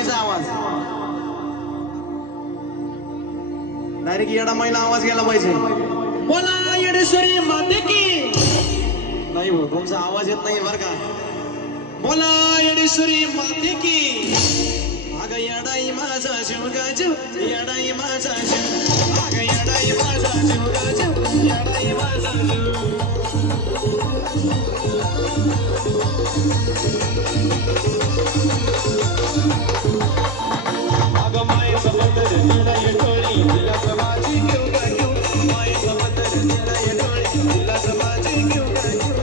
म्हणायचा आवाज डायरेक्ट येडा महिला आवाज गेला पाहिजे. बोला येडेश्वरी माते की. नाही हो तुमचा आवाज येत नाही बरं का. बोला येडेश्वरी माते की. अगं येडाई माझा शिवगाजू येडाई माझा शिव. अगं येडाई माझा शिवगाजू येडाई माझा शिव. अगं माय सबंदर तिला येतोळी तिला समाजी घेऊ का घेऊ. माय सबंदर तिला येतोळी तिला समाजी घेऊ का घेऊ.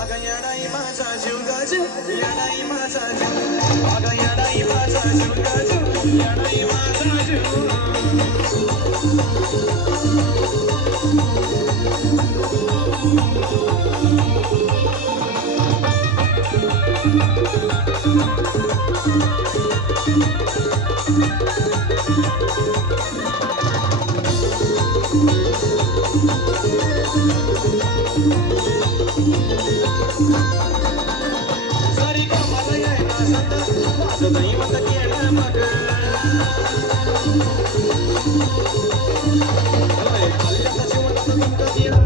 अगं येडाई माझा शिवगाजू येडाई माझा शिव. अगं येडाई माझा शिवगाजू येडाई माझा शिव. सरी का मला यायला संत माझं दैवत केलं मग. हल्ल्याचा शिवणाचा तुमचा दिला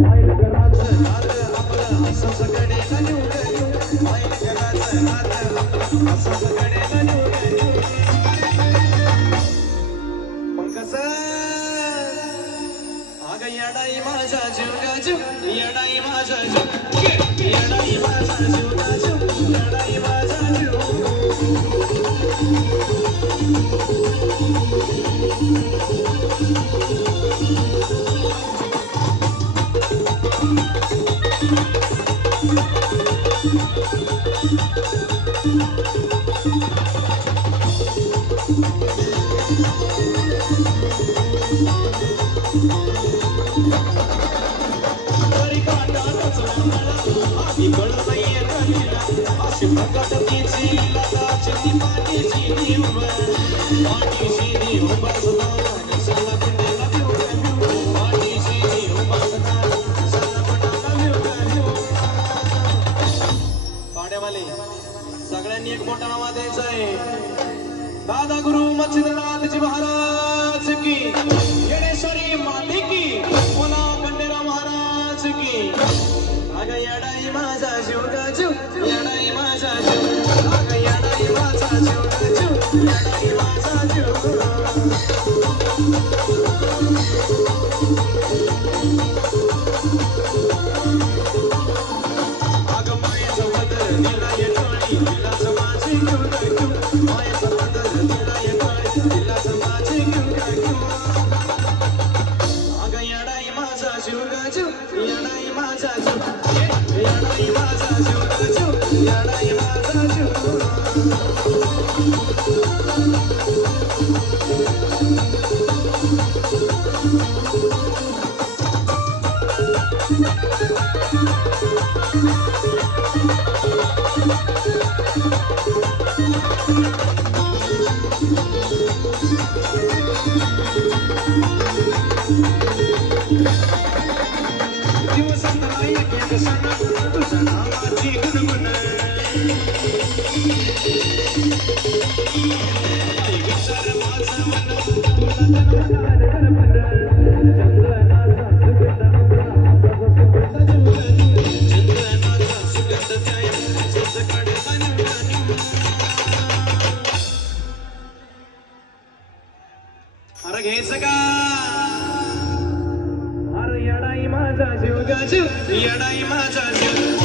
माईल घराचं नातं आपलं असंच कडेला नेऊ गं. माईल घराचं नातं आपलं असंच कडेला नेऊ गं. मग कसं अगं येडाई माझा शिवगाजू येडाई माझा शिव. येडाई माझा शिवगाजू येडाई माझा शिव. तरी काटातच मला आधी कळलं नाहीये तिला. अशी प्रकट तिची लताची ती पाठीची निवड. पाठीची निवड सदाला सला पिंडीला पिऊ पिऊ. पाठीची निवड सदाला सला पिंडीला पिऊ पिऊ. पाड्यावाले सगळ्यांनी एक मोठा आवाज द्यायचा आहे. दादा गुरु मच्छिंद्रनाथजी महाराज की. येडेश्वरी माते की. बोला खंडेराव महाराज की. अगं येडाई माझा शिवगाजू येडाई माझा शिव. अगं येडाई माझा शिवगाजू येडाई माझा शिव. अगं माय सबंदर तिला येतोळी तिला समाजी घेऊ का घेऊ. माय सबंदर तिला येतोळी तिला समाजी घेऊ का घेऊ. अगं येडाई माझा शिवगाजू येडाई माझा शिव. येडाई माझा शिवगाजू येडाई माझा शिव. दिवसांना एक सण तुझ्या नावाची गुणगुण. विचार माझं मन तुला तनमनार गरबन. चंदनाचा सुगंध चंदनाचा सुगंध त्या सजकडे बनवून. अरे घ्यायचं का. अरे येडाई माझा शिवगाजू येडाई माझा शिव.